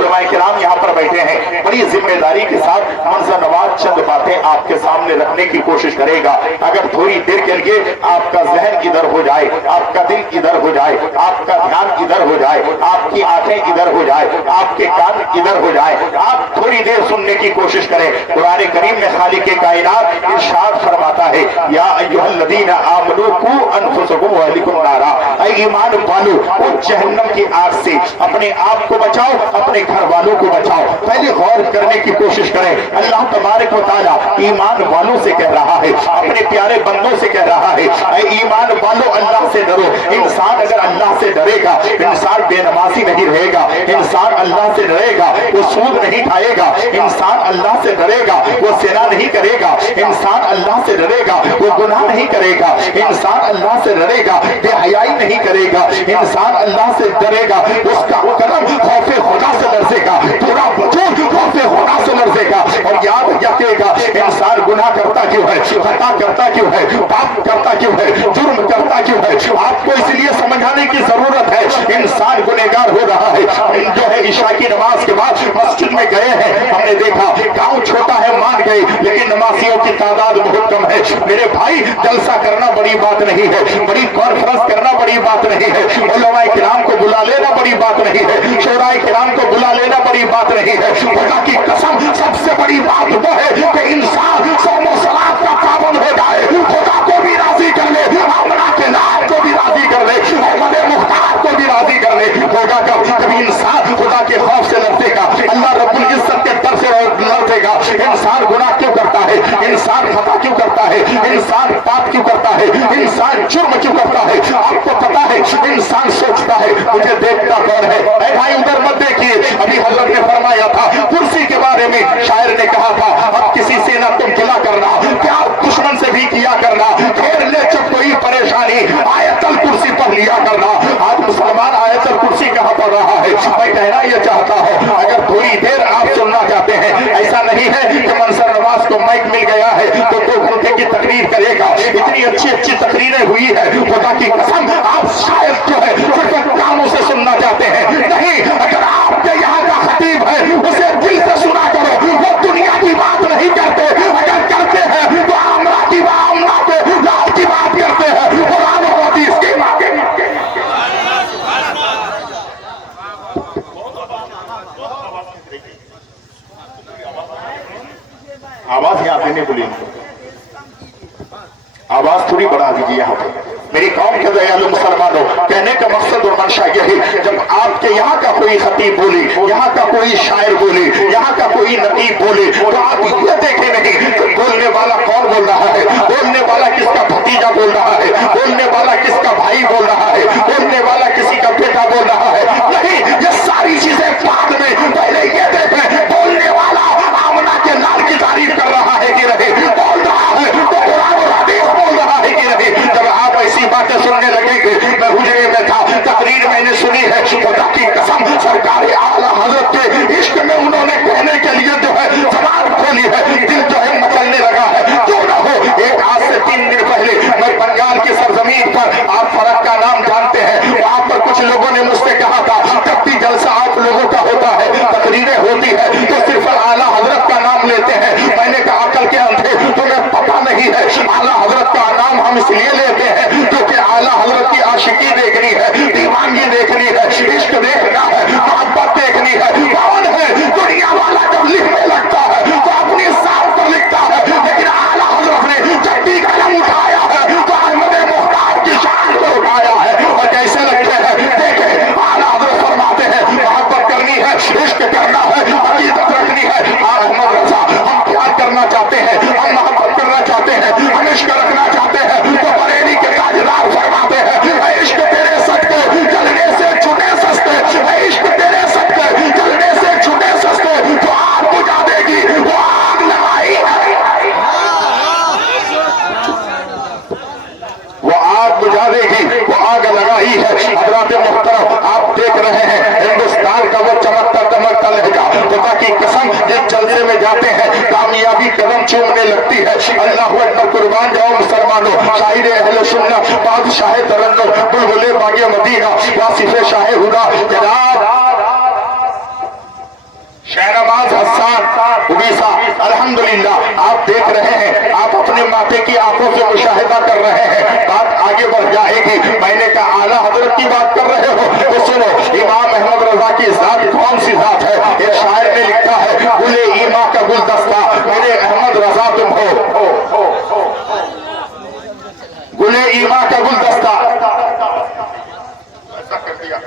علماء کرام یہاں پر بیٹھے ہیں، بڑی ذمہ داری کے ساتھ منظر نواز چند باتیں آپ کے سامنے رکھنے کی کوشش کرے گا۔ اگر تھوڑی دیر کے لیے آپ کا ذہن ادھر ہو جائے، آپ کا دل ادھر ہو جائے، آپ کا دھیان ادھر ہو جائے، آپ کی آنکھیں ادھر ہو جائے، آپ کے کان ادھر ہو جائے، آپ تھوڑی دیر سننے کی کوشش کریں۔ قرآن کریم میں خالق کائنات ارشاد فرماتا ہے، یا ایھا الذین آمنوا قوا انفسکم واہلکم نارا، اے ایمان والو اس جہنم کی آگ سے اپنے آپ کو بچاؤ، اپنے گھر والوں کو بچاؤ۔ پہلے غور کرنے کی کوشش کریں، اللہ تبارک و تعالیٰ ایمان والوں سے کہہ رہا ہے، اپنے پیارے بندوں سے کہہ رہا ہے، اے ایمان والو اللہ سے ڈرو۔ انسان اگر اللہ سے ڈرے گا، انسان بے نمازی نہیں رہے گا، انسان اللہ سے ڈرے گا وہ سود نہیں کھائے گا، انسان اللہ سے ڈرے گا وہ زنا نہیں کرے گا، انسان اللہ سے ڈرے گا وہ گناہ نہیں کرے گا، انسان اللہ سے ڈرے گا بے حیائی نہیں کرے گا، انسان اللہ سے ڈرے گا اس کا قلم خوف خدا سے لرزے گا، پورا وجود خوف خدا سے لرزے گا، اور یاد رکھے گا انسان گناہ کرتا کیوں ہے، خطا کرتا کیوں ہے، پاپ کرتا کیوں ہے، جرم کرتا کیوں ہے، آپ کو اس لیے سمجھانے کی ضرورت ہے۔ انسان گنہگار ہو رہا ہے، جو ہے عشاء کی نماز کے بعد مسجد میں گئے ہیں، ہم نے دیکھا گاؤں چھوٹا ہے مان گئے لیکن نمازیوں کی تعداد بہت کم ہے۔ میرے بھائی جلسہ کرنا بڑی بات نہیں ہے، بڑی کانفرنس کرنا بڑی بات نہیں ہے، علماء کرام کو بلا لینا بڑی بات نہیں ہے، شورائے کرام کو بلا لینا بڑی بات نہیں ہے۔ خدا کی قسم سب سے بڑی بات وہ ہے کہ انسان صوم و صلات کا پابند ہو جائے، خدا کو بھی راضی کر لے، اللہ کے نام کو بھی راضی کر لے، احمد مختار کو بھی راضی کر لے۔ ہوگا کبھی انسان خدا کے خوف سے لڑتے گا، اللہ رب العزت کے در سے لڑتے گا۔ انسان گناہ کیوں کرتا ہے، انسان خطا کیوں کرتا ہے، انسان پاپ کیوں کرتا ہے، انسان جرم کیوں کرتا ہے؟ آپ کو پتا ہے انسان سوچتا ہے مجھے دیکھتا کون ہے؟ اے بھائی ادھر مت دیکھیے، ابھی حضرت نے فرمایا تھا کرسی کے بارے میں، شاعر نے کہا تھا اب کسی سے نہ تم گلا کرنا، پیار دشمن سے بھی کیا کرنا، گھیر لے جب کوئی پریشانی آیت الکرسی پڑھ لیا کرنا۔ آج مسلمان آیت الکرسی کہاں پڑھ رہا ہے؟ میں کہنا یہ چاہتا ہوں اگر تھوڑی دیر آپ سننا چاہتے ہیں، ایسا نہیں ہے کہ منصر نواز کو مائک مل گیا ہے تو 2 گھنٹے کی تقریر کرے گا، اتنی اچھی تقریریں ہوئی ہے، خدا کی قسم آپ شاید جو ہے صرف کانوں سے سننا چاہتے ہیں، نہیں، اگر آپ کے یہاں کا خطیب ہے اسے دل سے سنا کرو، وہ دنیا کی بات نہیں کرتے، اگر کرتے ہیں تو آمرہ کی لال کی بات کرتے ہیں، قرآن و حدیث کی بات۔ آواز یہاں پہ نہیں بولی، آواز تھوڑی بڑھا دیجیے یہاں پہ میری قوم کے دیالو مسلمانوں۔ کہنے کا مقصد اور منشا یہی، جب آپ کے یہاں کا کوئی خطیب بولے، یہاں کا کوئی شاعر بولے، یہاں کا کوئی نقیب بولے تو آپ یہ دیکھیں نہیں کہ بولنے والا کون بول رہا ہے، بولنے والا کس کا بھتیجا بول رہا ہے، بولنے والا کس کا بھائی بول رہا ہے، بولنے والا کسی کا بیٹا بول رہا ہے، نہیں، یہ ساری چیزیں بعد میں، پہلے یہ دیکھیں بولنے والا آمنہ کے لال کی تعریف کر رہا ہے کہ نہیں، بول رہا ہے تو قرآن اور حدیث بول رہا ہے کہ نہیں۔ جب آپ ایسی باتیں سننے لگیں گے، میں حجرے میں تھا، تقریر میں نے سنی ہے، خدا کی قسم سرکار اعلیٰ حضرت کے عشق میں انہوں نے کہنے کے لیے جو ہے زبان کھولی ہے، دل جو ہے مچلنے لگا ہے۔ کیوں نہ ہو، ایک آج سے 3 دن پہلے میں بنگال کی سرزمین پر، آپ فرق کا نام جانتے ہیں، وہاں پر کچھ لوگوں نے مجھ سے کہا تھا جب بھی جلسہ آپ لوگوں کا ہوتا ہے، تقریریں ہوتی ہے تو صرف اعلیٰ حضرت کا نام لیتے ہیں۔ میں نے کہا عقل کے اندھے تمہیں پتہ نہیں ہے، اعلیٰ حضرت کا نام ہم اس لیے لیتے ہیں کیونکہ اعلیٰ حضرت کی عاشقی دیکھنی ہے، دیوانگی دیکھنی ہے، عشق دیکھنا ہے، محبت دیکھنی ہے۔ کون ہے دنیا والا جب لکھنے لگتا ہے تو اپنی ذات پر لکھتا ہے، لیکن اعلیٰ حضرت نے جب بھی قلم اٹھایا ہے تو احمد مختار کی شان کو اٹھایا ہے۔ اور کیسے لگتے ہیں دیکھیں، اعلیٰ حضرت فرماتے ہیں محبت کرنی ہے، عشق کرنا ہے، عقیدت رکھنی ہے۔ احمد رضا ہم پیار کرنا چاہتے ہیں، ہم محبت کرنا چاہتے ہیں، ہم عشق رکھنا چاہتے ہیں تو بریلی کے تاجدار فرماتے ہیں اے عشق تیرے صدقے جلنے سے چھٹے سستے، اے عشق تیرے صدقے جلنے سے چھٹے سستے، جو آگ بجھا دے گی وہ آگ لگائی ہے، وہ آگ بجھا دے گی وہ آگ لگائی ہے۔ حضرات محترم آپ دیکھ رہے ہیں ہندوستان کا وہ چمکتا دمکتا لہجہ، خدا کی قسم جس جلسے میں جاتے ہیں کامیابی قدم چومنے لگتی ہے۔ اللہ اکبر، قربان جاؤ مسلمانوں۔ شاعر اہل سنت، بادشاہ ترنم، بلبل باغ مدینہ، واصف شاہ ہدا، جناب शाहनवाज हसन उड़ीसा, अल्हम्दुलिल्लाह आप देख रहे हैं, आप अपने माथे की आंखों से मुशाहिदा कर रहे हैं, बात आगे बढ़ जाएगी। मैंने कहा आला हजरत की बात कर रहे हो तो सुनो, इमाम अहमद रजा की जात कौन सी जात है? एक शायर ने लिखा है, गुले ईमा का गुलदस्ता मेरे अहमद रजा तुम हो, गुले ईमा का गुलदस्ता। ऐसा कर दिया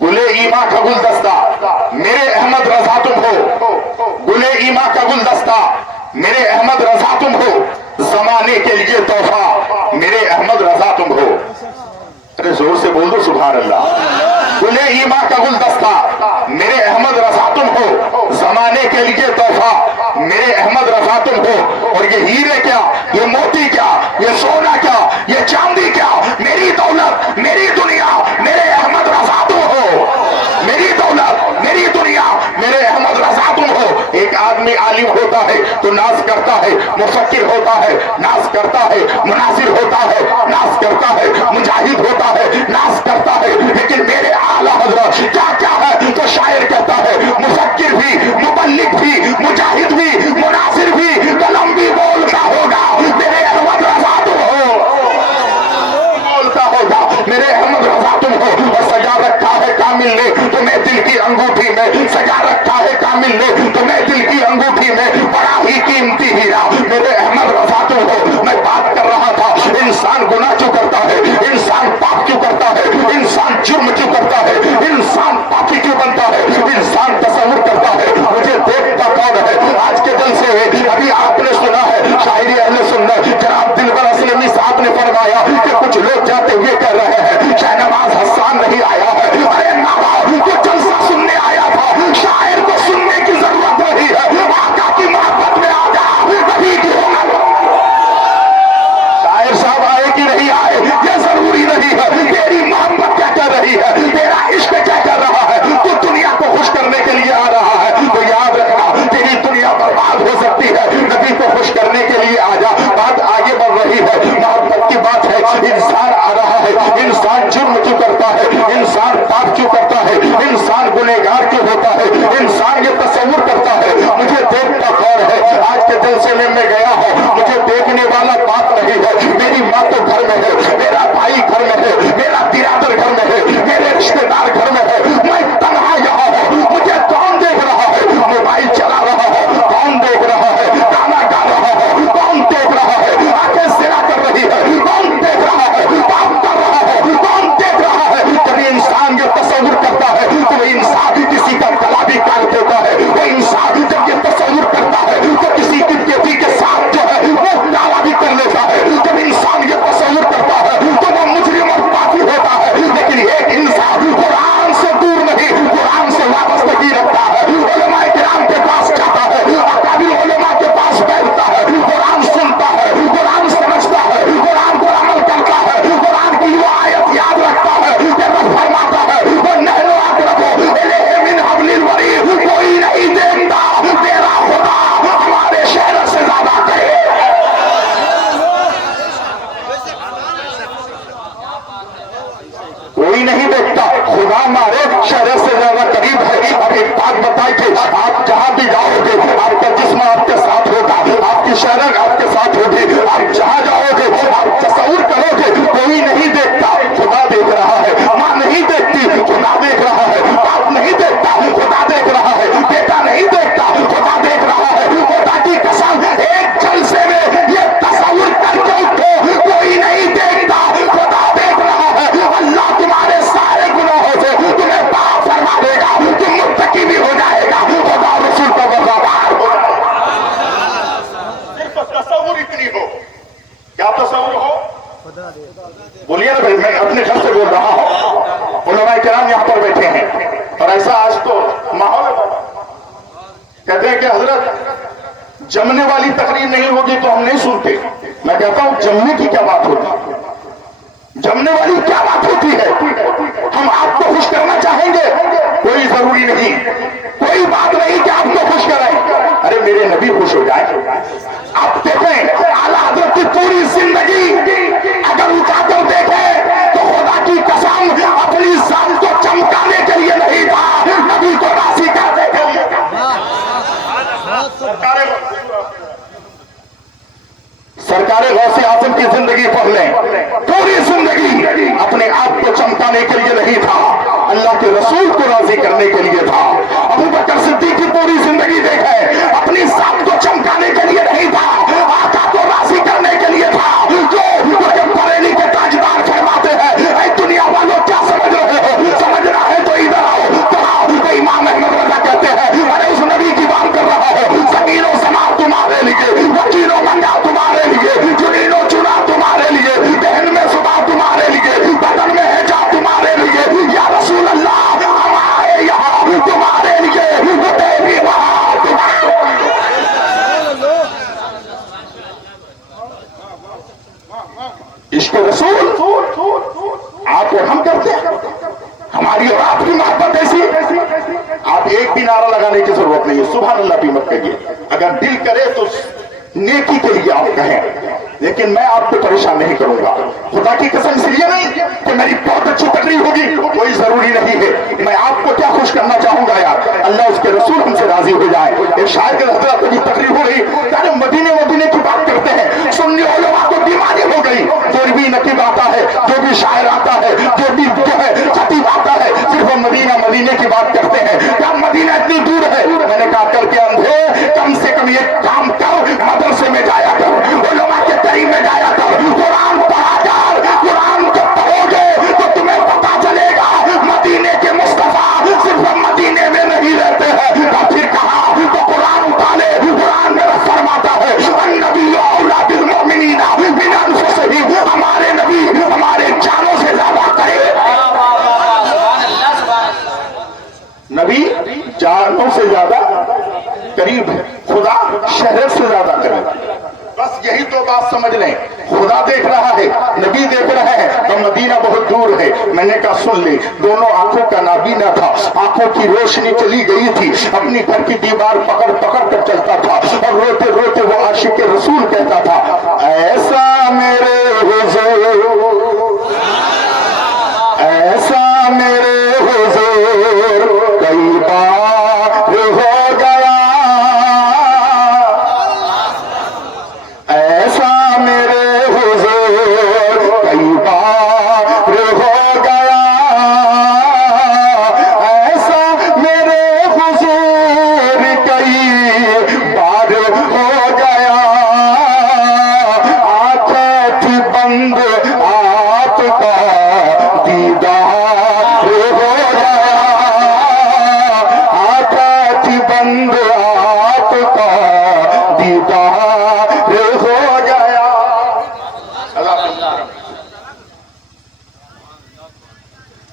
गुले ईमा का गुलदस्ता मेरे अहमद रजा तुम हो, गुले ईमा का गुलदस्ता मेरे अहमद रजा तुम हो, जमाने के लिए तोहफा मेरे अहमद रजा तुम हो। अरे जोर से बोल दो सुभान अल्लाह। गुले ईमा का गुलदस्ता मेरे अहमद रजा तुम हो, जमाने के लिए तोहफा मेरे अहमद रजा तुम हो। और ये हीरे क्या, ये मोती क्या, ये सोना क्या, ये चांदी क्या, मेरी दौलत मेरी दुनिया मेरे अहमद रजा तुम हो, मेरी दौलत मेरी दुनिया मेरे अहमद रजा तुम हो। एक आदमी आलिम होता है तो नाज करता है, मुफक्किर होता है नाज करता है, मुनासिर होता है नाज करता है, मुजाहिद होता है नाज करता है, लेकिन मेरे आला हजरत क्या क्या है? तो शायर कहता है, मुफक्किर भी, मुबल्लिग भी, मुजाहिद भी, मुनासिर भी, कलम भी बोलता होगा मेरे अहमद रजा तुम हो, बोलता होगा मेरे अहमद रजा तुम हो। और सजा रखा है कामिल ने तुम्हें दिल की अंगूठी में, सजा रखा है कामिल ने तुम्हें दिल की अंगूठी में, बड़ा ही कीमती हीरा मेरे अहमद रजा तुम हो। मैं बात कर रहा था, इंसान गुनाह क्यों करता है, इंसान पाप क्यों करता है, इंसान जुर्म क्यों करता है, इंसान पापी क्यों बनता है, इंसान तसव्वुर करता है मुझे देखता कौन है। आज के दिन से अभी आपने सुना है शायरी अहले सुन्नत जनाब दिलबर असलमी साहब ने फरमाया कि कुछ लोग जाते हुए कह रहे हैं शाहनवाज हसन नहीं आया है। अरे नावा वो जलसा सुनने आया था, शायर को सुनने की जरूरत नहीं है, आका की मोहब्बत में आ जा कभी की होगा। शायर साहब आए कि नहीं आए ये जरूरी नहीं है, तेरी मोहब्बत क्या कर रही है, तेरा इश्क क्या कर रहा है, तू दुनिया को खुश करने के लिए आ रहा है तो याद रखना तेरी दुनिया बर्बाद हो सकती है, नबी को खुश करने के लिए आ जा। बात आगे बढ़ रही है, मोहब्बत की बात है। इंसान आ रहा है, इंसान जुर्म क्यों करता है, इंसान पाप क्यों करता है, इंसान गुनहगार क्यों होता है, इंसान ये तसव्वुर करता है मुझे देखता कौन है। आज के जलसे में गया हूं, मुझे देखने वाला बात नहीं है, मेरी माँ तो घर में है, मेरा भाई घर में है, मेरा बिरादर घर में है, मेरे रिश्तेदार घर में है, मैं तन्हा यहाँ हूँ, मुझे कौन देख रहा है, मोबाइल चला रहा है कौन देख रहा है, गाना गा रहा है कौन देख रहा है, आंखें सिरा कर रही है कौन देख रहा है, काम कर रहा है कौन देख रहा है। जब इंसान ये तसव्वुर करता है तो इंसान किसी का गला भी काट देता है, वो इंसान जब ये तसव्वुर करता है तो किसी की बेटी के साथ जो है वो दावा भी कर लेता है। जब इंसान ये तसव्वुर करता है तो वो मुजरिम और पापी होता है, लेकिन एक इंसान कुरान से दूर नहीं, कुरान से वाबस्तगी रखता है, उलमाए किराम के पास जाता है, अकाबिर उलमा के पास बैठता है, कुरान सुनता है, कुरान समझता है, कुरान पर अमल करता है, कुरान की वो आयत याद रखता है कि रब फरमाता है वो नहरो अक़रबु इलैहि मिन हब्लिल वरीद, कोई नहीं देखता तेरा खुदा हमारे शहर से ज्यादा करीब। कोई नहीं देखता खुदा हमारे शहर से ज्यादा करीब है। अब एक बात बताइए, आप जहां भी जाओगे आपका जिस्म आपके साथ होगा, आपकी शहर आपके साथ होगी, आप जहां जाओगे आप तसव्वुर करोगे कोई नहीं देखता खुदा देख रहा है, माँ नहीं देखती खुदा देख रहा है, बाप नहीं देखता खुदा देख रहा है, बेटा नहीं देखता खुदा देख रहा है। खुदा की कसम एक जलसे में ये तसव्वुर करके उठो कोई नहीं देखता खुदा देख रहा है। अल्लाह तुम्हारे सारे गुनाहों से तुम्हें पाक फरमा देगा, तुम मुत्तकी भी हो जाएगा, खुदा रसूल का वफादार हो। सिर्फ तसव्वुर इतनी हो, क्या तसव्वुर हो बोलिए ना भाई, मैं अपने घर से बोल रहा हूँ, उलमाए किराम यहाँ पर बैठे हैं और ऐसा आज तो माहौल कहते हैं कि हजरत जमने वाली तकरीर नहीं होगी तो हम नहीं सुनते। मैं कहता हूँ जमने की क्या बात होती, जमने वाली क्या बात होती है। हम आपको खुश करना चाहेंगे, कोई जरूरी नहीं, कोई बात नहीं कि आपको खुश करें, अरे मेरे नबी खुश हो जाए। आप देखें आला हजरत की पूरी जिंदगी अगर उठाकर देखें की जिंदगी पढ़ लें, पूरी जिंदगी अपने आप को चमकाने के लिए नहीं था, अल्लाह के रसूल को राजी करने के लिए था। अबू बकर सिद्दीक की पूरी जिंदगी देखें, अपनी जात को चमकाने के लिए नहीं था, आका को राजी करने के लिए था। जो बरेली के ताजदार फरमाते हैं, ऐ दुनिया वालों क्या समझ रहे हो, समझना है तो इधर आओ। कहा तो इमाम अहमद रज़ा कहते हैं, अरे उस नबी की बात कर रहा हो, ज़मीनो समा तुम्हारे लिए, वकीलों मंगा तुम्हारे लिए, जुनीनो चुना तुम्हारे लिए, बहन में सुबह तुम्हारे लिए, बदन में है जा तुम्हारे लिए। या रसूल अल्लाह हम आए यहाँ तुम्हारे लिए, उठे भी वहाँ तुम्हारे। इश्क रसूल आप और हम करते हैं, हमारी और आपकी मोहब्बत ऐसी। आप एक भी नारा लगाने की जरूरत नहीं है, सुभान अल्लाह भी मत कहिए। अगर दिल करे तो नेकी के लिए आप कहें, लेकिन मैं आपको परेशान नहीं करूंगा। खुदा की कसम इसलिए नहीं कि मेरी बहुत अच्छी तकरीर होगी, कोई जरूरी नहीं है। मैं आपको क्या खुश करना चाहूंगा यार, अल्लाह उसके रसूल हमसे राजी हो जाए। एक शायर के हजरत की तकरीर हो रही, यानी मदीने मदीने की बात करते हैं, सुन्नी उलमा को बीमारी हो गई। जो भी नकीब आता है, जो भी शायर आता है, जो भी खतीब आता है, सिर्फ मदीना मदीने की बात करते हैं। क्या मदीना इतनी दूर है? मैंने कहा कल के अंधे कम से कम ये काम कर, मदरसे में जाया कर, उलमा के करीब में जाया कर, कुरान पढ़ा कर। कुरान जब पढ़ोगे तो तुम्हें पता चलेगा मदीने के मुस्तफा सिर्फ मदीने में नहीं रहते हैं। और फिर कहा तो कुरान उठा ले, कुरान में फरमाता है अन्नबी औला बिल मुमिनीना मिन अनफुसिहिम, हमारे नबी हमारे जानों से ज्यादा करे। नबी जानों से ज्यादा करीब है, खुदा शहर से ज्यादा करीब। बस यही तो बात समझ लें, खुदा देख रहा है, नबी देख रहे हैं, तो मदीना बहुत दूर है। मैंने कहा सुन ले, दोनों आंखों का नाबीना था, आंखों की रोशनी चली गई थी, अपनी घर की दीवार पकड़ पकड़ कर चलता था, और रोते रोते वो आशिक रसूल कहता था, ऐसा मेरे हुजूर, ऐसा मेरे हुजूर कई बार हो गया, ऐसा मेरे हुजूर कई बार हो गया, ऐसा मेरे हुजूर कई बार हो गया। आंखें थी बंद आपका दीदार हो गया, आंखें थी बंद आपका दीदार हो गया।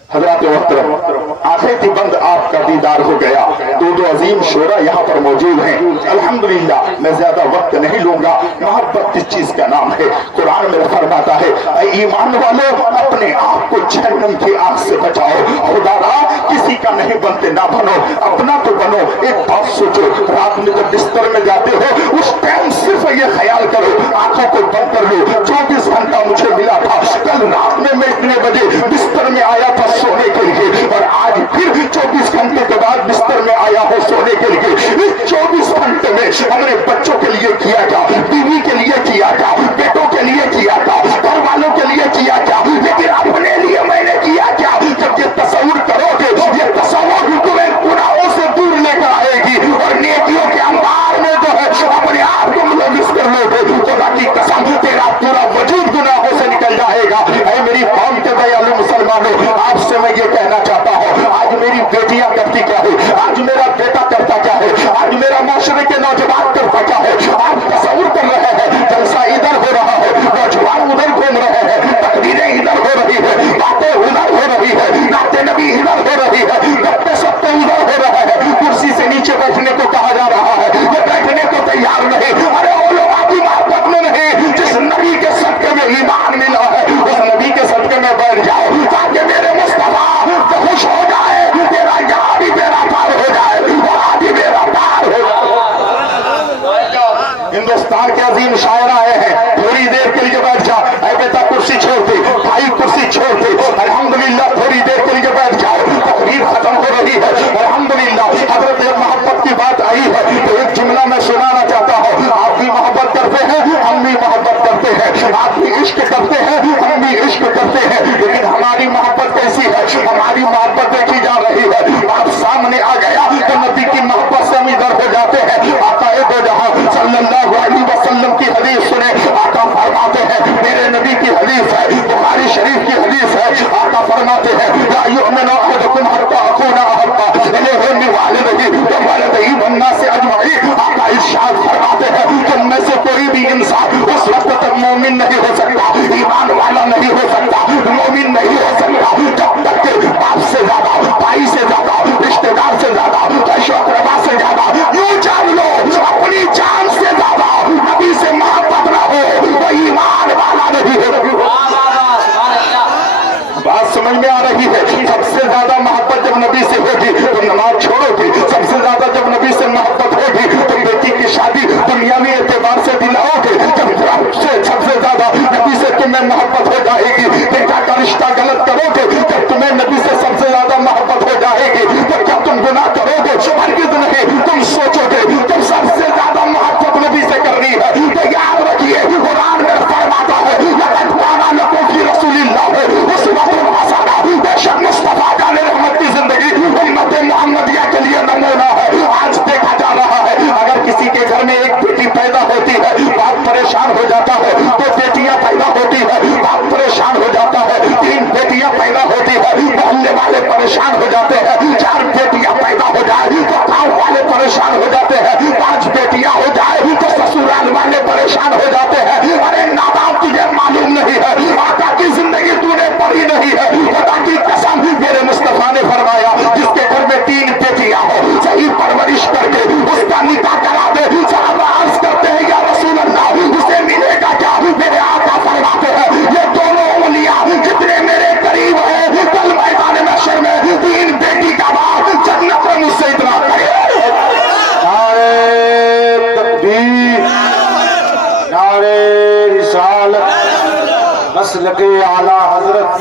हज़रात मोहतरम, आंखें थी बंद आपका दीदार हो गया। दो अजीम शोरा यहाँ पर मौजूद हैं, अल्हम्दुलिल्लाह। मैं ज्यादा वक्त नहीं लूंगा। मोहब्बत इस चीज का नाम है, कुरान में फरमाता है, ईमान वालों अपने आप को जहन्नम की आग से बचाओ। खुदारा किसी का नहीं बनते ना बनो, अपना तो बनो। एक बात सोचो, रात में जब बिस्तर में जाते हो उस टाइम सिर्फ ये ख्याल करो, आंखों को बंद कर लो, 24 घंटा मुझे मिला था। कल रात में मैं इतने बजे बिस्तर में आया था सोने के लिए, और आज फिर 24 घंटे के बाद बिस्तर में आया हो सोने के लिए। इस 24 घंटे में हमने बच्चों के लिए किया क्या, बीवी के लिए किया क्या, बेटों के लिए किया क्या, घर वालों के लिए किया क्या, लेकिन अपने लिए मैंने किया क्या? जब ये तस्वीर करोगे, ये तस्वीर तुम्हें गुनाहों से दूर लेकर आएगी, और नेकियों के अंबार में जो है अपने आप को मुलविस कर लोगे। खुदा की कसम, तेरा पूरा वजूद गुनाहों से निकल जाएगा। ऐ मेरी कौम के दयालु मुसलमानों, आपसे मैं ये कहना चाहता हूँ, आज मेरी बेटियां करती क्या है, आज मेरा बेटा करता क्या है, आज मेरा माशरे के नौजवान करता क्या है। आप तस्वीर कर रहे हैं, जलसा इधर हो रहा है, नौजवान उधर घूम रहे हैं, तकरीरें इधर हो रही है, बातें उधर हो रही है, नाते नबी इधर हो रही है, गप्पे सप्पे उधर हो रहे हैं, कुर्सी से नीचे बैठने को कहा जा रहा है, ये बैठने को तैयार नहीं। अरे उलमा की मोहब्बत में नहीं, जिस नबी के सदके में ईमान मिला है उस नबी के सदके में बैठ जाओ, ताकि मेरे मुस्तफा खुश हो जाए, तेरा यहाँ भी बेड़ा पार हो जाए, वहाँ भी बेड़ा पार हो जाए। हिंदुस्तान के अजीम शायर आए हैं, थोड़ी देर के लिए बैठ जा। ऐ बेटा कुर्सी छोड़ दे, भाई कुर्सी छोड़ दे, अल्हम्दुलिल्लाह थोड़ी देर के लिए बैठ जाओ, तकरीर खत्म हो रही है। अल्हम्दुलिल्लाह हजरत मोहब्बत की बात आई है तो एक जुमला मैं सुनाना चाहता हूँ। आप भी मोहब्बत करते हैं, हम भी मोहब्बत करते हैं, आप भी हैं, हम भी इश्क करते हैं, लेकिन हमारी मोहब्बत कैसी है? हमारी मोहब्बत देखी जा रही है। आप सामने आ गया तो नबी की मोहब्बत से हम इधर हो जाते हैं। आकाए दो जहां सल्लल्लाहु अलैहि वसल्लम की हदीस सुने, आका फरमाते हैं, मेरे नबी की हदीस है, बुखारी शरीफ की हदीस है, आका फरमाते हैं, ला युमिनु अहदुकुम हत्ता अकूना अहब्बा इलैहि मिन वालिदिही व वलदिही वन नासि अजमईन। आका इरशाद फरमाते हैं, तुम में से कोई भी इंसान उस वक्त तक मोमिन नहीं हो सकता, ईमान वाला नहीं हो सकता, मोमिन नहीं हो सकता, जब तक कि बाप से ज्यादा, भाई से ज्यादा, रिश्तेदार से ज्यादा, अशोकरबा से ज्यादा, यूं जान लो अपनी जान से ज्यादा नबी से मोहब्बत ना हो, वो ईमान वाला नहीं है। बात समझ में आ रही है? सबसे ज्यादा मोहब्बत जब नबी से होगी तो नमाज छोड़ोगी, सबसे ज्यादा जब नबी से मोहब्बत होगी तो बेटी की शादी दुनियावी एतबार से दिलाओगे, जब सबसे ज्यादा नबी से तुम्हें मोहब्बत हो जाएगी, बेटा का रिश्ता गलत करोगे, जब तुम्हें नबी से सबसे ज्यादा मोहब्बत हो जाएगी तो क्या तुम गुनाह करोगे? हरगिज़ नहीं। तुम सोचोगे जब सबसे ज्यादा मोहब्बत नबी से करनी है तो याद रखिए कुरान में फरमाता है, लक़द काना लकुम फी रसूलिल्लाह उस्वतुन हसना, बेशक मुस्तफा जाने रहमत की जिंदगी उम्मत मुहम्मदिया के लिए नमूना है। आज देखा जा रहा है, अगर किसी के घर में एक बेटी पैदा होती है, बाप परेशान हो जाता है, तो बेटियां पैदा होती है, बाप परेशान हो जाता है, 3 बेटियां पैदा होती है, मोहल्ले वाले परेशान हो जाते हैं, 4 बेटियां पैदा हो जाए तो गांव वाले परेशान हो जाते हैं, 5 बेटियां हो जाए तो ससुराल वाले परेशान हो जाते हैं। अरे नादान, तुझे मालूम नहीं है, आका की जिंदगी तूने पढ़ी नहीं है। खुदा की कसम, मेरे मुस्तफा ने फरमाया, जिसके घर में 3 बेटियां हो, सही परवरिश करके उसका निकाह करा दे। साहबा अर्ज करते हैं, या रसूल अल्लाह, उसे मिलेगा क्या? मेरे आका फरमाते हैं, ये दोनों औलिया जितने मेरे करीब है, कल मैदान महशर में 3 बेटी का बाप जन्नत में मुझसे इतना करे। नारे तकबीर, नारे रिसालत, मसलके आला हजरत।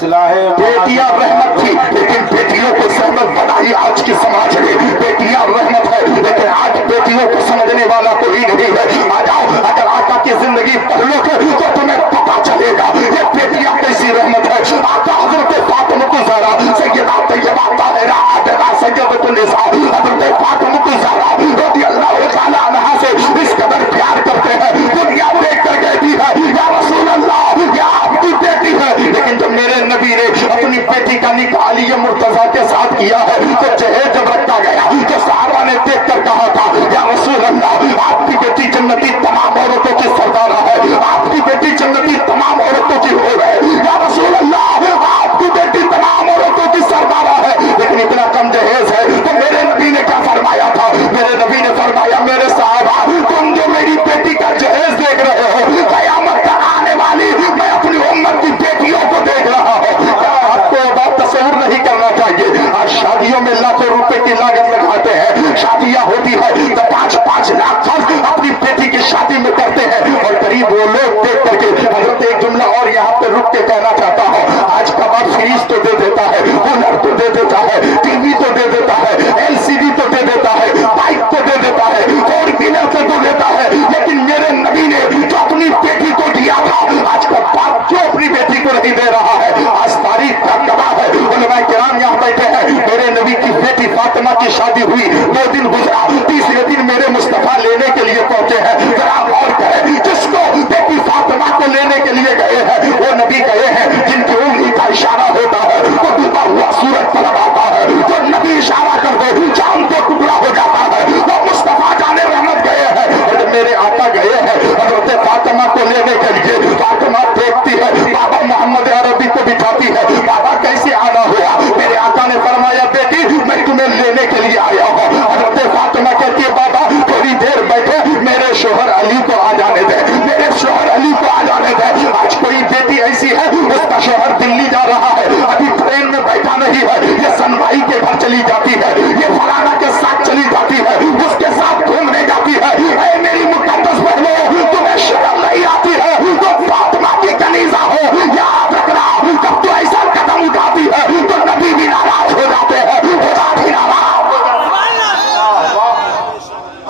बेटियां रहमत थी, लेकिन बेटियों को सहमत बनाई आज की समाज ने। बेटियां रहमत है, लेकिन आज बेटियों को समझने वाला कोई नहीं है। आ जाओ, अगर आका की जिंदगी पढ़ लोगे तो तुम्हें पता चलेगा ये बेटियां कैसी रहमत है। आका हजरत फातिमा ज़हरा, सैयदा तैयबा ताहिरा आबिदा सैयदतुन निसा, हजरत फातिमा ज़हरा रज़ियल्लाहु तआला अन्हा से इस कदर प्यार करते हैं, दुनिया देख कर कहती है, या रसूल अल्लाह, या आपकी बेटी है। लेकिन जब मेरे नबी ने अपनी बेटी का निकाह अली मुर्तजा के साथ किया है तो जहेज जब रखा गया तो सहाबा ने देख कर कहा था, या रसूल अल्लाह, आपकी बेटी जन्नती तमाम औरतों की सरदारा है, आपकी बेटी जन्नती तमाम औरतों की हो है, या रसूल अल्लाह, आपकी बेटी तमाम औरतों की सरदारा है। लेकिन इतना कम जहेज है तो मेरे नबी ने क्या फरमाया था? मेरे नबी ने फरमाया, मेरे साहबा, तुम जो मेरी बेटी का जहेज देख रहे हो, कयामत तक आने वाली मैं अपनी उम्मत की बेटियों को देख रहा हूँ। आपको बात तस्वीर नहीं करना चाहिए। आज शादियों में लाखों रुपए की लागत लगाते हैं, शादियां होती है तो 5-5 लाख खर्च अपनी बेटी की शादी में करते हैं, और करीब वो लोग देख करके हजरत एक जुमला और यहाँ पे रुक के कहना चाहता हूँ, आज का बात फ्रीज तो दे देता है, कूलर तो दे देता है, टीवी तो दे देता है, LCD तो दे देता है, बाइक तो दे देता है, 4 व्हीलर तो दे देता है, लेकिन मेरे नबी ने जो अपनी बेटी को दिया था, आज का बाप क्यों अपनी बेटी को नहीं दे रहा है? आज तारीख का गवाह है, उलमाए किराम यहाँ बैठे हैं। मेरे नबी की बेटी फातिमा की शादी हुई, 2 दिन गुजरा, तीसरे दिन मेरे मुस्तफा लेने के लिए पहुंचे हैं। जरा गौर करें, जिसको बेटी फातिमा को लेने के लिए गए हैं वो नबी गए हैं जिनकी उंगली का इशारा होता है तो डूबा हुआ सूरज तलब आता है, जो नबी इशारा कर दे चांद को टुकड़ा हो जाता है, वो मुस्तफा जाने रहमत गए हैं। और जब मेरे आका गए हैं हजरत फातिमा को लेने के लिए, फातिमा देखती है, बाबा मोहम्मद अरबी को बिठाती है, बाबा कैसे आना हुआ? मेरे आका ने फरमाया, बेटी मैं तुम्हें लेने के लिए आया हूँ। हजरत फातिमा कहती है, बाबा थोड़ी देर बैठे, मेरे शोहर अली को आ जाने दे, मेरे शोहर अली को आ जाने दे। आज कोई बेटी ऐसी है, उसका शोहर दिल्ली जा रहा है, अभी ट्रेन में बैठा नहीं है, ये सनवाई के घर चली जाती है, ये फलाना के साथ चली जाती है, उसके साथ घूमने जाती है। ऐ मेरी मुकद्दस बहनों, तुम्हें शर्म नहीं आती है? तो फातिमा की कनीजा हो, याद रखना, जब तू ऐसा कदम उठाती है तो नबी भी नाराज हो जाते हैं, खुदा भी नाराज।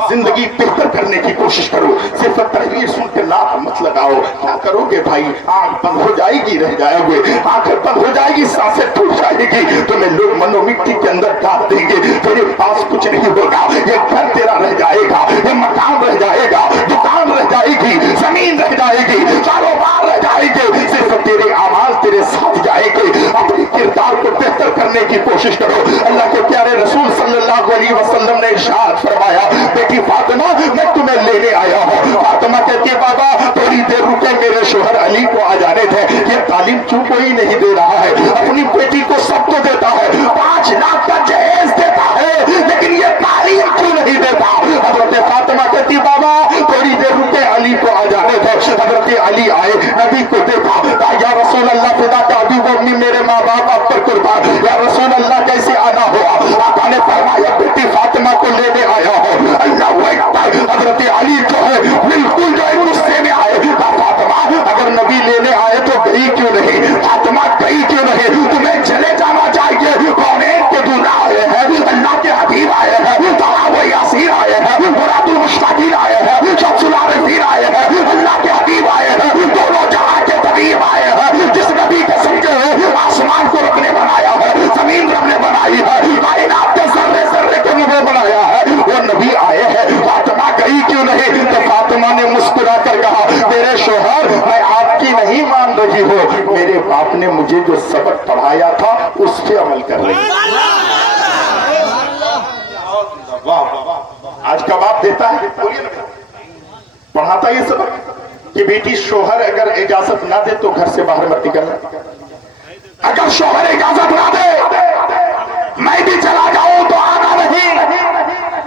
जिंदगी बेहतर करने की कोशिश करो, सिर्फ तो तकरीर सुन के लात मत लगाओ। क्या करोगे भाई, आंख बंद हो जाएगी, रह जाओगे, आंखें बंद हो जाएगी, सांसें टूट जाएगी, तुम्हें लोग मनो मिट्टी के अंदर डाल देंगे, तेरे पास कुछ नहीं होगा, ये घर तेरा रह जाएगा, ये मकान रह जाएगा, दुकान रह जाएगी, जमीन रह जाएगी, कारोबार रह जाएगी, सिर्फ तेरे आवाज तेरे साथ जाएंगे। अपने किरदार को बेहतर करने की कोशिश करो। अल्लाह के प्यारे रसूल सल्लल्लाहु अलैहि वसल्लम ने इरशाद फरमाया, बेटी फातिमा मैं तुम्हें लेने आया हूँ। फातिमा कहती है बाबा थोड़ी देर रुके, मेरे शोहर अली को आ जाने थे, ये तालीम क्यों कोई नहीं दे रहा है, अपनी बेटी को सबको देता है, 5 लाख का जहेज देता है, लेकिन ये तालीम क्यों नहीं देता। हजरत फातिमा कहती बाबा थोड़ी देर रुके, अली को आ जाने थे। हजरत अली आए, नबी को देखा, या रसूल अल्लाह फिदा का अभी वो मेरे माँ बाप आप पर कुर्बान, या रसूल अल्लाह कैसे आना हुआ। आका ने फरमाया बेटी फातिमा को लेने आया हो। अल्लाह हजरत अली जो है बिल्कुल जो है गुस्से में आए, फातिमा अगर नबी लेने आए तो गई क्यों नहीं, फातिमा गई क्यों नहीं, तुम्हें चले जाना चाहिए। कौन के दूल्हा आए हैं, अल्लाह के हबीब आए हैं, तवाब यासीर आए हैं, मुरादुल मुश्ताकीन आए हैं, शम्सुल आरिफीन आए हैं, अल्लाह के हबीब आए हैं, दोनों जहां के तबीब आए हैं, जिस नबी के समझे हैं आसमान को रब ने बनाया है, जमीन रब ने बनाई है, कायनात के जर्रे जर्रे को रब ने बनाया है, वो नबी आए हैं, फातिमा गई क्यों नहीं। तो फातिमा ने मुस्कुरा कर कहा मेरे शोहर मैं आपकी नहीं मान रही हो, मेरे बाप ने मुझे जो सबक पढ़ाया था उस पे अमल कर रही। आज का बाप देता है, पढ़ाता ये सबक कि बेटी शोहर अगर इजाजत ना दे तो घर से बाहर मत निकलना, अगर शोहर इजाजत ना दे मैं भी चला जाऊं तो आना नहीं।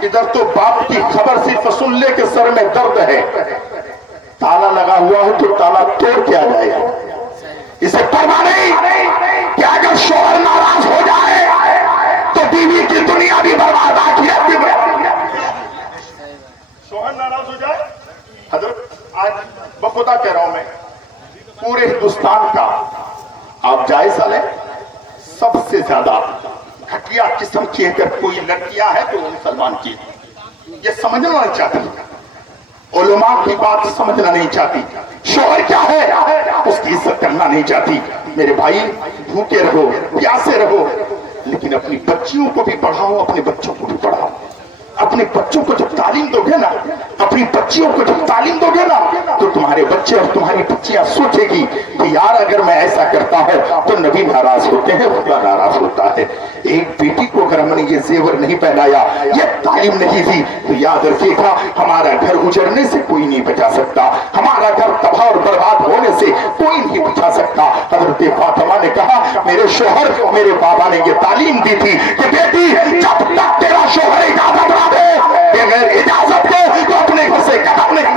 इधर तो बाप की खबर सिर्फ सुन ले के सर में दर्द है, ताला लगा हुआ है तो ताला तोड़ के आ जाएगा। इसे परवाह नहीं कि अगर शोहर नाराज हो जाए तो बीवी की दुनिया भी बर्बाद, आखिरत भी बर्बाद। शोहर नाराज हो जाए, हजरत आज बखुदा कह रहा हूं मैं, पूरे हिंदुस्तान का आप जायजा लें, सबसे ज्यादा घटिया किस्म की अगर कोई लड़कियां है तो वो मुसलमान की, ये समझना नहीं चाहती, उलमा की बात समझना नहीं चाहती, शोहर क्या है उसकी इज्जत करना नहीं चाहती। मेरे भाई भूखे रहो, प्यासे रहो, लेकिन अपनी बच्चियों को भी पढ़ाओ, अपने बच्चों को भी पढ़ाओ। अपने बच्चों को जब तालीम दोगे ना, अपनी बच्चियों को जब तालीम दोगे ना, तो तुम्हारे बच्चे और तुम्हारी बच्चियां सोचेगी कि यार अगर मैं ऐसा करता हूं तो नबी नाराज होते हैं, खुदा नाराज होता है। एक बेटी को अगर हमने ये जेवर नहीं पहनाया, ये तालीम नहीं दी, तो याद रखिएगा हमारा घर उजड़ने से कोई नहीं बचा सकता, हमारा घर तबाह और बर्बाद होने से कोई नहीं बचा सकता। हजरत फातिमा ने कहा मेरे शोहर मेरे बाबा ने ये तालीम दी थी कि बेटी जब तक तेरा शोहर इजाजत ना दे, इजाजत दे तो अपने घर से कदम नहीं।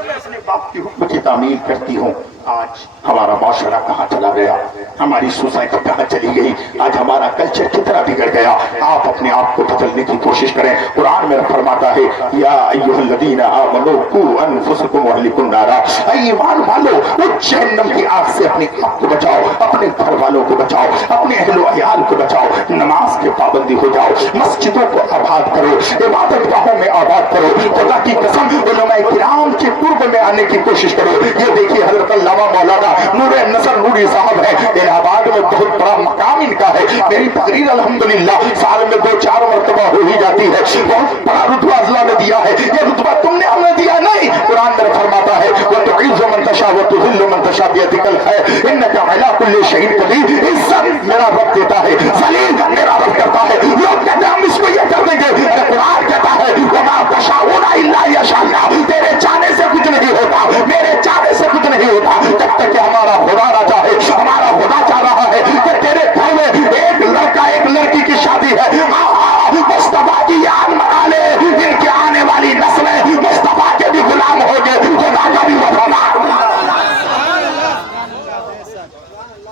मैं अपने बाप की हुक्म की तामील करती हूँ। आज हमारा माशरा कहाँ चला गया, हमारी सोसाइटी कहाँ चली गई, आज हमारा कल्चर कितना बिगड़ गया। आप अपने आप को बदलने की कोशिश करें। कुरान में फरमाता है या अय्युहल्लज़ीना आमनू कू अनफुसकुम व अहलिकुम नारा, ऐ ईमान वालों उस जहन्नम की आग से अपने आप को बचाओ, अपने घर वालों को बचाओ, अपने अहलो अयाल को बचाओ, नमाज के पाबंदी हो जाओ, मस्जिदों को आबाद करो, इबादत गाहों में आबाद करो, खुदा की कसम उलमाए किराम के कुर्ब में आने की कोशिश करो। ये देखिए हजरत मौलाना नूर नसर नूरी साहब है, इलाहाबाद में बहुत बड़ा मकाम इनका है। मेरी तकरीर अल्हम्दुलिल्लाह साल में 2-4 मरतबा हो ही जाती है। बहुत बड़ा रुतबा अल्लाह ने दिया है, ये रुतबा तुमने हमें दिया नहीं। कुरान में फरमाता है वो तो इज्जो मन तशा वो तो हिल्लो मन तशा बियदिकल है इन्नका अला कुल्ली शहीद कबीर। इज्जत मेरा रब देता है, जलील मेरा रब करता है। लोग कहते हैं हम इसको ये कर देंगे, कुरान कहता है वमा तशाऊना इल्ला यशाअल्लाह, तेरे चाहने से कुछ नहीं होता, मेरे चाहने से कुछ नहीं होता, जब तक हमारा खुदा ना चाहे। हमारा खुदा चाह रहा है कि तेरे घर में एक लड़का एक लड़की की शादी है, मुस्तफा की याद मना ले, इनके आने वाली नस्लें मुस्तफा के भी गुलाम हो गए, खुदा का भी वफादार।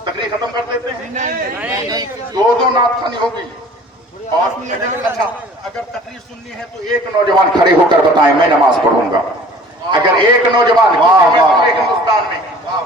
तकरीर खत्म कर देते हैं, 2-2 नात खानी होगी। और अच्छा अगर तकरीर सुननी है तो एक नौजवान खड़े होकर बताएं मैं नमाज पढ़ूंगा। अगर एक नौजवान हिंदुस्तान में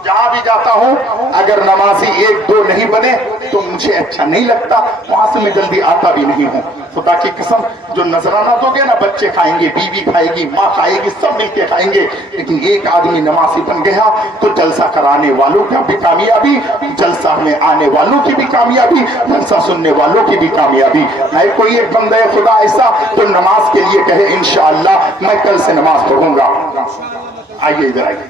जहां भी जाता हूं अगर नमाजी एक दो नहीं बने तो मुझे अच्छा नहीं लगता, वहां से मैं जल्दी आता भी नहीं हूं। खुदा की कसम, जो नजराना दोगे ना, बच्चे खाएंगे, बीवी खाएगी, माँ खाएगी, सब मिलके खाएंगे, लेकिन एक आदमी नमाजी बन गया तो जलसा कराने वालों का भी कामयाबी, जलसा में आने वालों की भी कामयाबी, जलसा सुनने वालों की भी कामयाबी। है कोई एक बंदे खुदा ऐसा तो नमाज के लिए कहे इंशाअल्लाह मैं कल से नमाज पढ़ूंगा। आइए इधर आइए।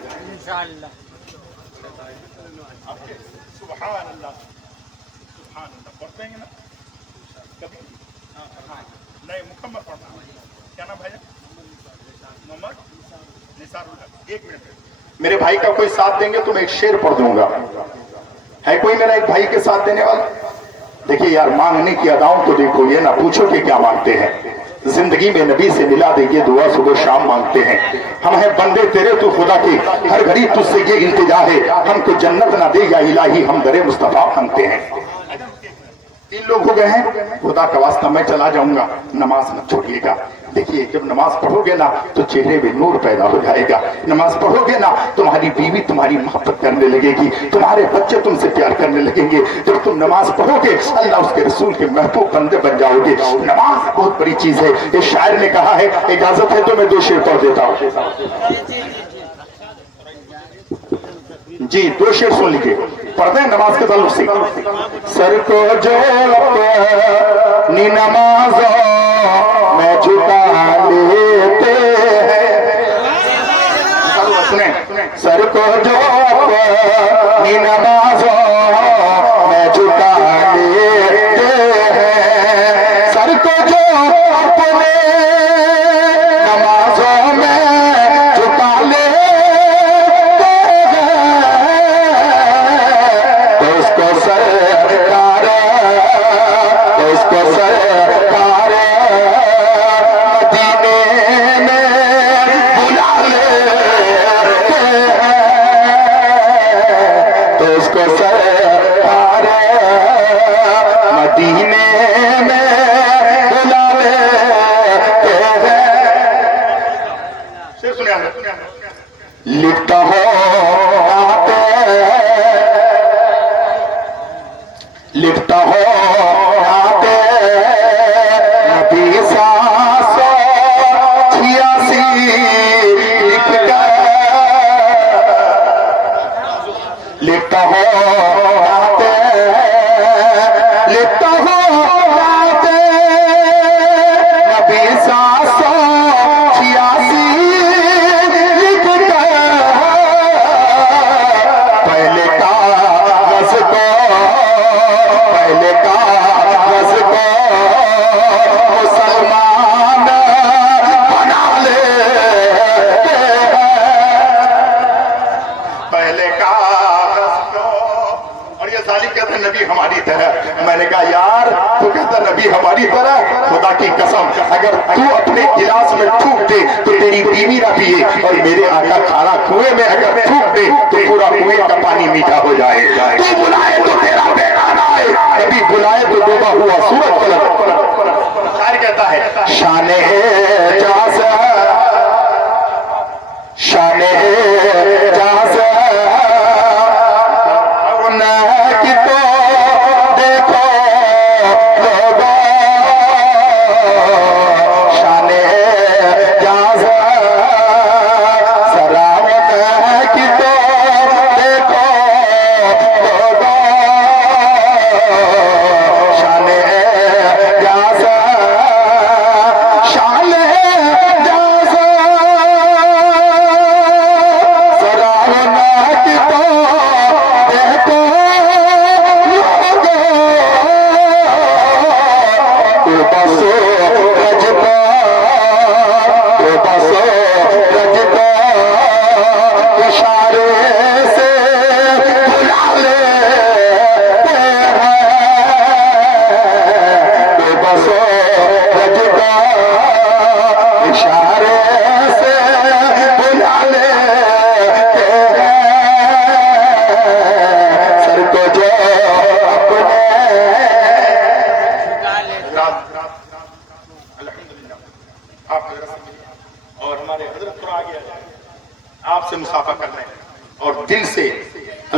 पढ़ते हैं ना कभी? नहीं, मुकम्मल पढ़ना। क्या नाम भाई? मोहम्मद निसारुल्लाह। एक मिनट, मेरे भाई का कोई साथ देंगे तो मैं एक शेर पढ़ दूंगा। है कोई मेरा एक भाई के साथ देने वाला? देखिए यार, मांगने की अदाओं को देखो, ये ना पूछो कि क्या मांगते हैं। जिंदगी में नबी से मिला दे, ये दुआ सुबह शाम मांगते हैं। हम हैं बंदे तेरे, तू खुदा के, हर घड़ी तुझसे ये इल्तिजा है, हमको जन्नत ना दे या इलाही, हम दरे मुस्तफा मांगते हैं। 3 लोग हो गए हैं, खुदा का वास्ता मैं चला जाऊंगा, नमाज मत छोड़िएगा। देखिए, जब नमाज पढ़ोगे ना तो चेहरे में नूर पैदा हो जाएगा। नमाज पढ़ोगे ना तुम्हारी बीवी तुम्हारी मोहब्बत करने लगेगी, तुम्हारे बच्चे तुमसे प्यार करने लगेंगे। जब तुम नमाज पढ़ोगे अल्लाह उसके रसूल के महबूब बंदे बन जाओगे। नमाज बहुत बड़ी चीज है। एक शायर ने कहा है, इजाजत है तो मैं 2 शेर पढ़ देता हूँ। जी 2 शेर सुन लीजिए, पढ़ते हैं नमाज के ताल्लुक से। सर को जो अपनी नमाजों में झुका लेते हैं, सुने, सर को जो अपनी नमाजों में झुका लेते हैं, सर को जो अपने नमाजों में झुका लेते हैं, तो उसको सरकार, तो उसको सरकार मदीने में बुला लेते हैं, तो उसको सरकार मदीने में बुला लेते हैं। लिखता हो लिखता हो आते नबी 786 लिख कर, लिखता हो आते, लिखता हो आते नबी 786 लिख कर, पहले कागज को, पहले कागज को मुसलमान बना लेते हैं, पहले कागज को। और ये साली कहते नबी हमारी तरह। मैंने कहा यार, तू कहता नबी हमारी तरह, खुदा की कसम अगर तू अपने गिलास में थूक दे तो तेरी बीवी ना पिए, और मेरे आका खारा कुएं में अगर थूक दे तो पूरा कुएं का पानी मीठा हो जाए। तू बुलाए तो तेरा बेटा ना आए, नबी बुलाए तो डूबा हुआ सूरज पलट। शायर कहता है, शाने जास, शाने जास की तो देखो लोगों, शाने जास सरावत की तो देखो लोगों, शाने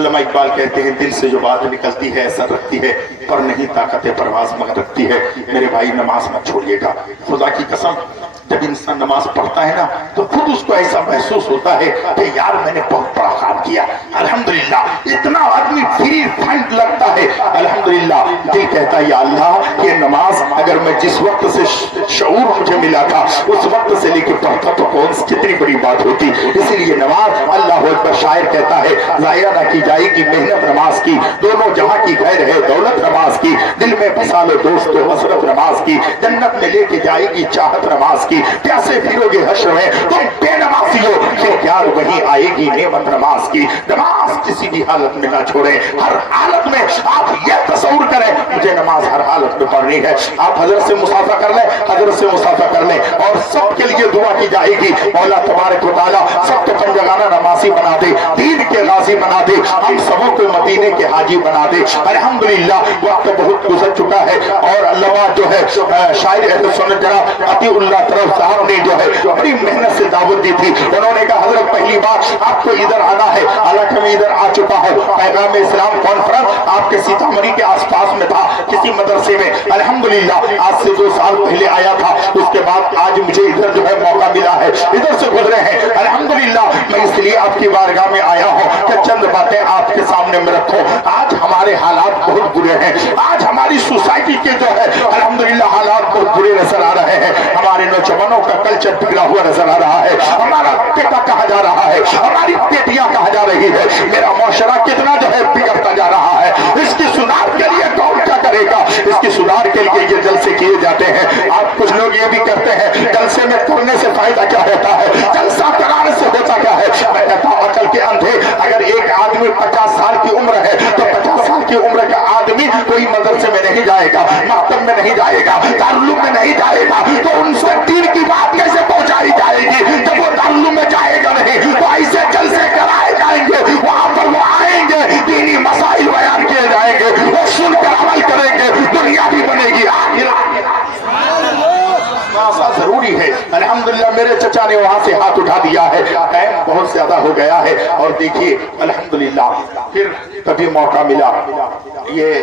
علامہ اقبال کہتے ہیں دل سے جو بات نکلتی ہے اثر رکھتی ہے پر نہیں طاقت پرواز مگر رکھتی ہے۔ میرے بھائی نماز مت چھوڑیے گا، خدا کی قسم جب انسان نماز پڑھتا ہے نا تو خود اس کو ایسا محسوس ہوتا ہے کہ یار میں نے بہت بڑا کام کیا، الحمدللہ اتنا آدمی فری فنڈ لگتا ہے، الحمدللہ دل کہتا ہے یا اللہ یہ نماز اگر میں جس وقت سے شعور مجھے ملا تھا اس وقت سے لے کے پڑھتا تو کون کتنی بڑی بات ہوتی۔ اسی لیے نماز اللہ اکبر شاعر کہتا ہے ضائع نہ کی جائے گی محنت نماز کی، دونوں جہاں کی خیر ہے دولت نماز کی، دل میں بسا لو دوست و حسرت نماز کی، جنت میں لے کے جائے گی چاہت نماز کی، پیاسے پھرو گے حشر میں تم بے نمازی ہو پھر یار وہیں آئے گی نعمت نماز کی۔ نماز کسی بھی حالت میں نہ چھوڑیں، ہر حالت میں آپ یہ تصور کریں مجھے نماز ہر حالت میں پڑھنی ہے۔ آپ حضرت سے مسافہ کر لیں، حضرت سے مسافہ کر لیں اور سب کے لیے دعا کی جائے گی مولا تبارک و تعالیٰ سب کو پنجگانہ نمازی بنا دے، دین کے غازی بنا دے، ہم سبوں کو مدینے کے حاجی بنا دے۔ الحمدللہ وقت بہت گزر چکا ہے اور علامہ جو ہے شاعر اہل سنت جناب عطیہ اللہ طرف صاحب نے جو ہے بڑی محنت سے دعوت دی تھی، انہوں نے کہا حضرت پہلی بار آپ کو ادھر آنا ہے، حالانکہ میں ادھر آ چکا ہوں، پیغام اسلام کانفرنس آپ کے سیتامڑھی کے آس پاس میں تھا کسی مدرسے میں، الحمدللہ آج سے 2 سال پہلے آیا تھا، اس کے بعد آج مجھے ادھر جو ہے موقع ملا ہے، ادھر سے گزرے ہیں، الحمدللہ میں اس لیے آپ کی بارگاہ میں آیا ہوں کہ چند باتیں آپ کے سامنے میں رکھوں۔ آج ہمارے حالات بہت برے ہیں، آج ہماری سوسائٹی کے جو ہے الحمدللہ حالات بہت برے نظر آ رہے ہیں، ہمارے نوجوانوں کا کلچر بگڑا ہوا نظر آ رہا ہے، ہمارا بیٹا کہا جا رہا ہے، ہماری بیٹیاں کہا جا رہی ہے، میرا معاشرہ کتنا جو ہے بگڑتا جا رہا ہے، اس کی سدھار کے لیے کون کیا کرے گا؟ اس کی سدھار کے لیے یہ جلسے کیے جاتے ہیں۔ آپ کچھ لوگ یہ بھی کرتے ہیں جلسے میں کرنے سے فائدہ کیا ہوتا ہے، جلسہ کرانے سے ہوتا کیا ہے؟ میں کہتا ہوں عقل کے اندھے اگر ایک آدمی 50 سال کی عمر ہے تو 50 سال کی عمر کا آدمی کوئی مدرسے میں نہیں جائے گا، مکتب میں نہیں جائے گا، دارالعلوم میں نہیں جائے گا، تو ان سے دین کی بات کیسے پہنچائی جائے گی؟ جب وہ دارالعلوم میں جائے گا نہیں تو ایسے جلسے کرائے جائیں گے، وہاں پر وہ آئیں گے، دینی مسائل بیان کیے جائیں گے، وہ سن کر عمل کریں گے، دنیا بھی بنے گی ضروری ہے۔ الحمدللہ میرے چچا نے وہاں سے ہاتھ اٹھا دیا ہے، ٹائم بہت زیادہ ہو گیا ہے اور دیکھیے الحمدللہ پھر کبھی موقع ملا، یہ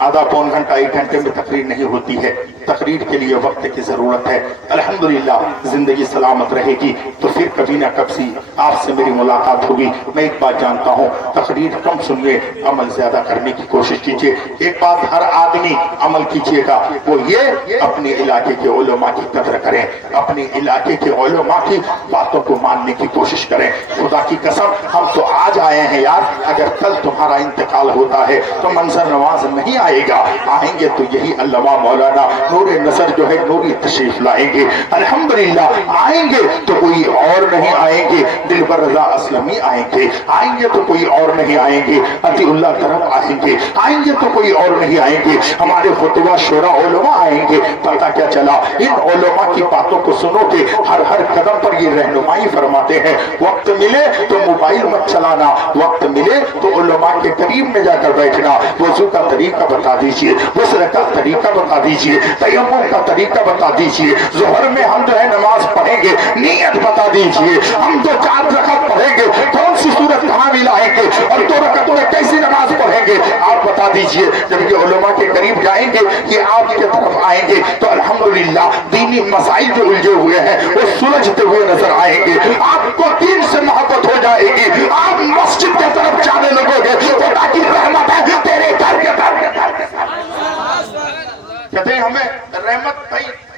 آدھا پون گھنٹہ 1 گھنٹے میں تقریر نہیں ہوتی ہے، تقریر کے لیے وقت کی ضرورت ہے، الحمدللہ زندگی سلامت رہے گی تو پھر کبھی نہ کبھی آپ سے میری ملاقات ہوگی۔ میں ایک بات جانتا ہوں تقریر کم سنیے، عمل زیادہ کرنے کی کوشش کیجیے۔ ایک بات ہر آدمی عمل کیجیے گا، وہ یہ اپنے علاقے کے علماء کی قدر کریں، اپنے علاقے کے علماء کی باتوں کو ماننے کی کوشش کریں۔ خدا کی قسم ہم تو آج آئے ہیں یار، اگر کل تمہارا انتقال ہوتا ہے تو منظر نواز نہیں آئے گا، آئیں گے تو یہی علامہ مولانا نور نصر جو ہے نوری تشریف لائیں گے، الحمدللہ آئیں گے تو کوئی اور نہیں آئیں گے، دلبر رضا اسلمی آئیں گے، آئیں گے تو کوئی اور نہیں آئیں گے، عطیہ اللہ طرف آئیں گے، آئیں گے تو کوئی اور نہیں آئیں گے، ہمارے خطبہ شورا علماء آئیں گے۔ پتہ کیا چلا ان علماء کی باتوں کو سنو کہ ہر قدم پر یہ رہنمائی فرماتے ہیں، وقت ملے تو موبائل مت چلانا، وقت ملے تو علماء کے قریب میں جا کر بیٹھنا، وضو کا طریقہ بتا دیجئے، غسل کا طریقہ بتا دیجئے، تیمم کا طریقہ بتا دیجئے، ظہر میں ہم جو ہے نماز پڑھیں گے نیت بتا دیجئے، ہم جو 4 رکعت پڑھیں گے کون سی صورت کہاں ملائیں گے اور 2 رکعتوں میں کیسی نماز پڑھیں گے آپ بتا دیجئے۔ جب یہ علماء کے قریب جائیں گے یہ آپ کے طرف آئیں گے تو الحمدللہ دینی مسائل جو الجھے ہوئے ہیں وہ سلجھتے ہوئے نظر آئیں گے، آپ کو دین سے محبت ہو جائے گی، آپ مسجد کے طرف جانے لگو گے، خدا کی رحمت ہے تیرے گھر کے کہتے ہیں ہمیں رحمت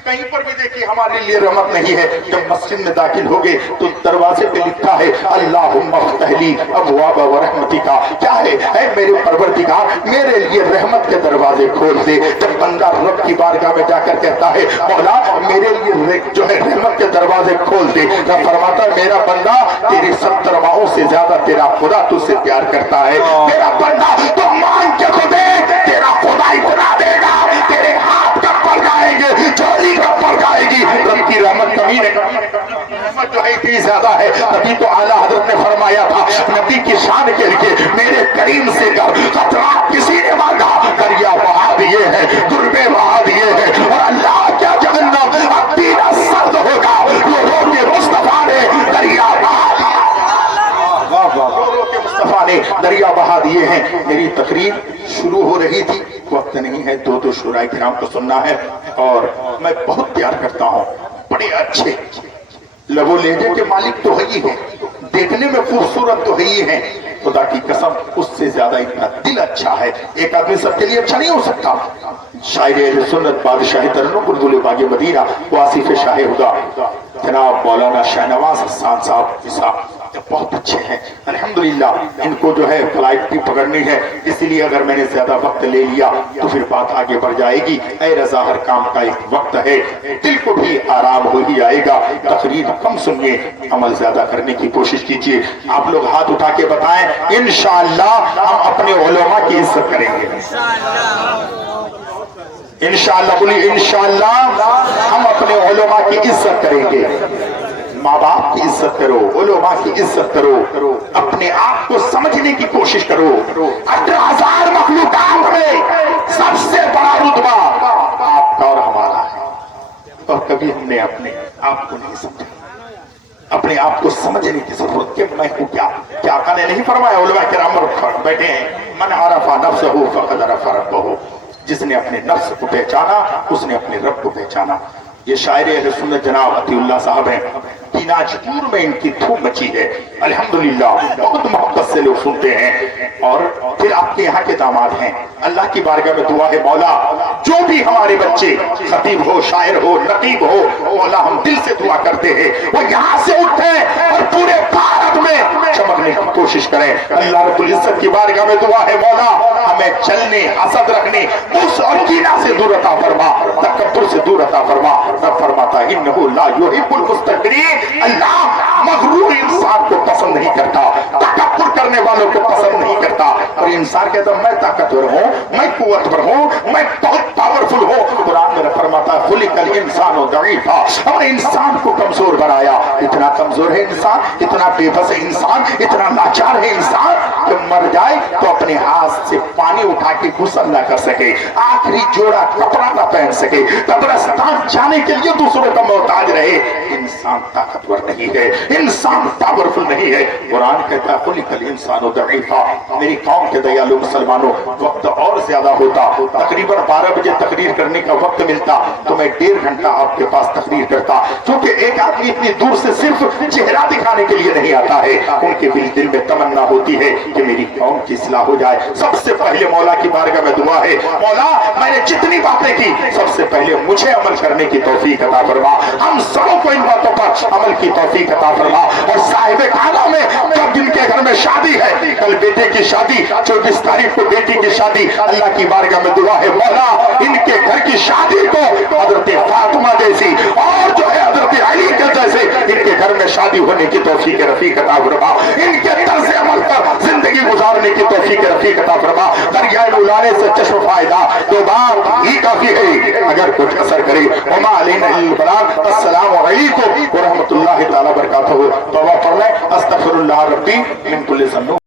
کہیں پر بھی دیکھیے ہمارے لیے رحمت نہیں ہے۔ جب مسجد میں داخل ہوگے تو دروازے پہ لکھا ہے اللہم افتح لی ابواب ورحمتک، کیا ہے اے میرے پروردگار میرے لیے رحمت کے دروازے کھول دے۔ جب بندہ رب کی بارگاہ میں جا کر کہتا ہے مولا میرے لیے جو ہے رحمت کے دروازے کھول دے، رب فرماتا ہے میرا بندہ تیرے 70 ماؤں سے زیادہ تیرا خدا تجھ سے پیار کرتا ہے، میرا بندہ تو مانگ کے خود تیرا خدا ہی بنا دے گا، تیرے ہاتھ کب پڑ جائیں گے، چولی کب پڑ جائے گی، رب کی رحمت کمی نہیں، رحمت جو ہے اتنی زیادہ ہے۔ نبی تو اعلیٰ حضرت نے فرمایا تھا نبی کی شان کے لیے میرے کریم سے قطرہ کسی نے مانگا دریا بہا دیے ہیں، دربے بہا دیے ہیں، اور اللہ کیا جہنم اب پینا سرد ہوگا، وہ رو کے مصطفیٰ نے دریا بہا دیا، رو کے مصطفیٰ نے دریا دریا بہا دیے ہیں۔ میری تقریر شروع ہو رہی تھی، وقت نہیں ہے، دو شورائے کرام کو سننا ہے، اور میں بہت پیار کرتا ہوں، بڑے اچھے لبو لہجے کے مالک تو ہے ہی ہے، دیکھنے میں خوبصورت تو ہے ہی ہے، خدا کی قسم اس سے زیادہ اتنا دل اچھا ہے۔ ایک آدمی سب کے لیے اچھا نہیں ہو سکتا۔ شاعر اہل سنت، بادشاہ ترنم، بلبل باغ مدینہ، واصف شاہ ہدا جناب مولانا شاہنواز حسان صاحب بہت اچھے ہیں الحمدللہ۔ ان کو جو ہے فلائٹ بھی پکڑنی ہے، اس لیے اگر میں نے زیادہ وقت لے لیا تو پھر بات آگے بڑھ جائے گی۔ اے رضا، ہر کام کا ایک وقت ہے، دل کو بھی آرام ہو ہی جائے گا۔ تقریر کم سنیے، عمل زیادہ کرنے کی کوشش کیجیے۔ آپ لوگ ہاتھ اٹھا کے بتائیں انشاءاللہ ہم اپنے علماء کی عزت کریں گے، انشاءاللہ بولیے انشاءاللہ ہم اپنے علماء کی عزت کریں گے۔ ماں باپ کی عزت کرو، علماء کی عزت کرو، اپنے آپ کو سمجھنے کی کوشش کرو۔ 18,000 مخلوقات میں سب سے بڑا رتبہ آپ کا اور ہمارا ہے، اور کبھی ہم نے اپنے آپ کو نہیں سمجھا۔ اپنے آپ کو سمجھنے کی ضرورت کہ میں ہوں کیا آقا نے نہیں فرمایا؟ علماء کرام بیٹھے ہیں، من عرف نفسہ فقد عرف ربہ، جس نے اپنے نفس کو پہچانا اس نے اپنے رب کو پہچانا۔ یہ شاعر اہل سنت جناب عطی اللہ صاحب ہیں، دیناجپور میں ان کی دھوم مچی ہے الحمدللہ، بہت محبت سے لوگ سنتے ہیں۔ اور پھر آپ کے یہاں کے داماد ہیں، اللہ کی بارگاہ میں دعا ہے مولا جو بھی ہمارے بچے خطیب ہو، شاعر ہو، نقیب ہو، مولا ہم دل سے دعا کرتے ہیں وہ یہاں سے اٹھیں اور پورے بھارت میں چمکنے کی کوشش کریں۔ اللہ رب العزت کی بارگاہ میں دعا ہے مولا ہمیں چلنے، حسد رکھنے، اس اور کینہ سے دور عطا فرما، تکبر سے دور عطا فرما۔ رب فرماتا ہے انہو لا یحب المستکبرین، اللہ مغرور انسان کو پسند نہیں کرتا، تکبر کرنے والوں کو پسند نہیں کرتا۔ اور انسان کہتا ہے میں طاقتور ہوں، میں قوتور ہوں، میں بہت پاورفل ہوں۔ قرآن میں فرماتا ہے خلق الانسان ضعیفا، ہم نے انسان کو کمزور بنایا۔ اتنا کمزور ہے انسان، اتنا بے بس ہے انسان، اتنا لاچار ہے انسان کہ مر جائے تو اپنے ہاتھ سے پانی اٹھا کے غسل نہ کر سکے، آخری جوڑا کپڑا نہ پہن سکے، قبرستان جانے کے لیے دوسروں کا محتاج رہے۔ انسان طاقتور نہیں ہے، انسان پاورفل نہیں ہے۔ قرآن کہتا ہے خلق الانسان ضعیفا۔ میری قوم کے دیالو مسلمانوں، وقت اور زیادہ ہوتا، تقریباً 12 بجے تقریر کرنے کا وقت ملتا تو میں 1.5 گھنٹہ آپ کے پاس تقریر کرتا، کیونکہ ایک آدمی اتنی دور سے صرف چہرہ دکھانے کے لیے نہیں آتا ہے، ان کے دل میں تمنا ہوتی ہے کہ میری قوم کی اصلاح ہو جائے۔ سب سے پہلے مولا کی بارگاہ میں دعا ہے مولا میں نے جتنی باتیں کی سب سے پہلے مجھے عمل کرنے کی توفیق عطا فرما، ہم سبوں کو ان باتوں پر عمل کی توفیق عطا فرما۔ اور صاحب خانہ میں جب جن کے گھر میں شادی ہے، کل بیٹے کی شادی، 24 تاریخ کو بیٹی کی شادی، اللہ کی بارگاہ میں دعا ہے مولا ان کے گھر کی شادی کو حضرت فاطمہ جیسی اور جو ہے حضرت علی کے جیسے ان کے گھر میں شادی ہونے کی توفیق رفیق عطا فرما، ان کے طرز عمل پر زندگی گزارنے کی توفیق رفیق عطا فرما۔ دریائے الانے سے چشم فائدہ دو بار ہی کافی ہے اگر کچھ اثر کرے۔ وما علینا الا البلاغ۔ السلام علیکم ورحمۃ اللہ تعالی وبرکاتہ۔ توبہ پڑھ لیں، استغفر اللہ ربی من کل ذنب۔